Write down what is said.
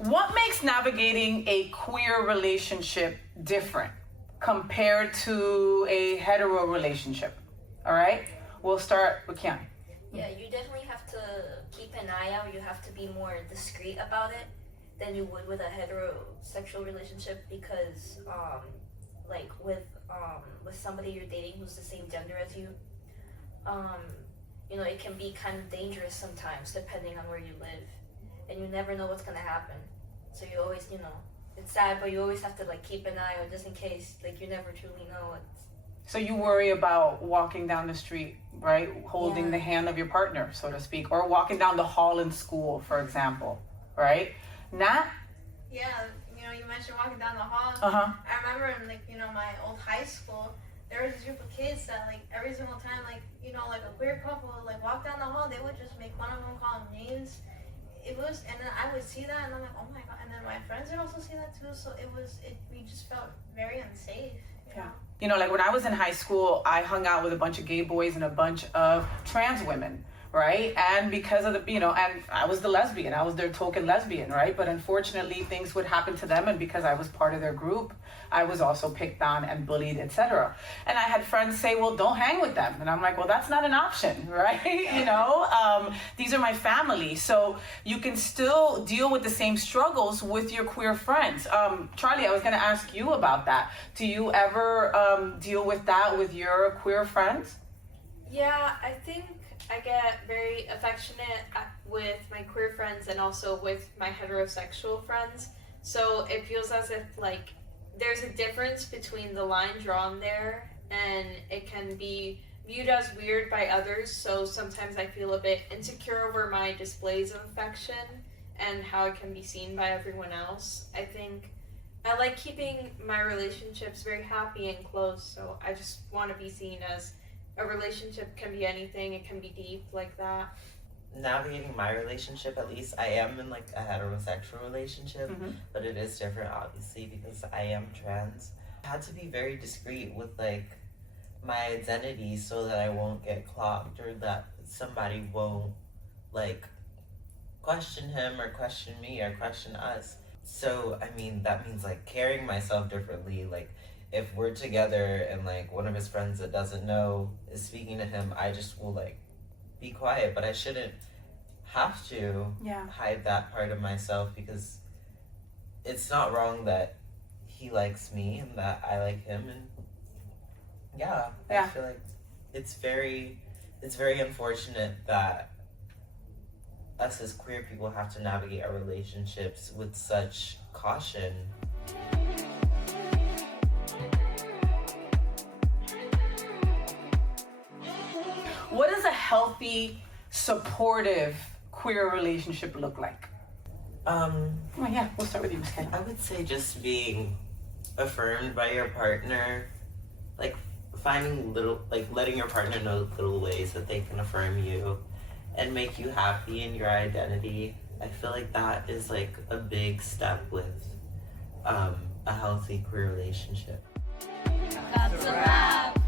What makes navigating a queer relationship different compared to a hetero relationship? All right, we'll start with Kian. Yeah, you definitely have to keep an eye out. You have to be more discreet about it than you would with a heterosexual relationship because, like with somebody you're dating who's the same gender as you, it can be kind of dangerous sometimes depending on where you live, and you never know what's gonna happen. So you always, it's sad, but you always have to like keep an eye out just in case. Like you never truly know. So you worry about walking down the street, right? Holding the hand of your partner, so to speak, or walking down the hall in school, for example, right? Nat? Yeah, you mentioned walking down the hall. I remember in my old high school, there was a group of kids that like every single time like a queer couple would like walk down the hall, they would just make fun of them, call them names. And then I would see that and I'm like, oh my god, and then my friends would also see that too, so we just felt very unsafe. Yeah. Like when I was in high school, I hung out with a bunch of gay boys and a bunch of trans women, right? And because of and I was the lesbian, I was their token lesbian, right? But unfortunately, things would happen to them, and because I was part of their group, I was also picked on and bullied, etc. And I had friends say, well, don't hang with them. And I'm like, well, that's not an option, right? These are my family. So you can still deal with the same struggles with your queer friends. Charlie, I was gonna ask you about that. Do you ever deal with that with your queer friends? Yeah, I think I get very affectionate with my queer friends and also with my heterosexual friends. So it feels as if like there's a difference between the line drawn there, and it can be viewed as weird by others. So sometimes I feel a bit insecure over my displays of affection and how it can be seen by everyone else. I think I like keeping my relationships very happy and close. So I just want to be seen as a relationship can be anything. It can be deep like that. Navigating my relationship, at least I am in like a heterosexual relationship, but it is different obviously because I am trans. I had to be very discreet with like my identity so that I won't get clocked or that somebody won't like question him or question me or question us. So I mean that means like carrying myself differently. Like if we're together and like one of his friends that doesn't know is speaking to him, I just will like be quiet, but I shouldn't have to hide that part of myself because it's not wrong that he likes me and that I like him, and I feel like it's very unfortunate that us as queer people have to navigate our relationships with such caution. What does a healthy, supportive queer relationship look like? We'll start with you, Ms. Ken. I would say just being affirmed by your partner, like finding letting your partner know little ways that they can affirm you and make you happy in your identity. I feel like that is like a big step with a healthy queer relationship. That's a wrap.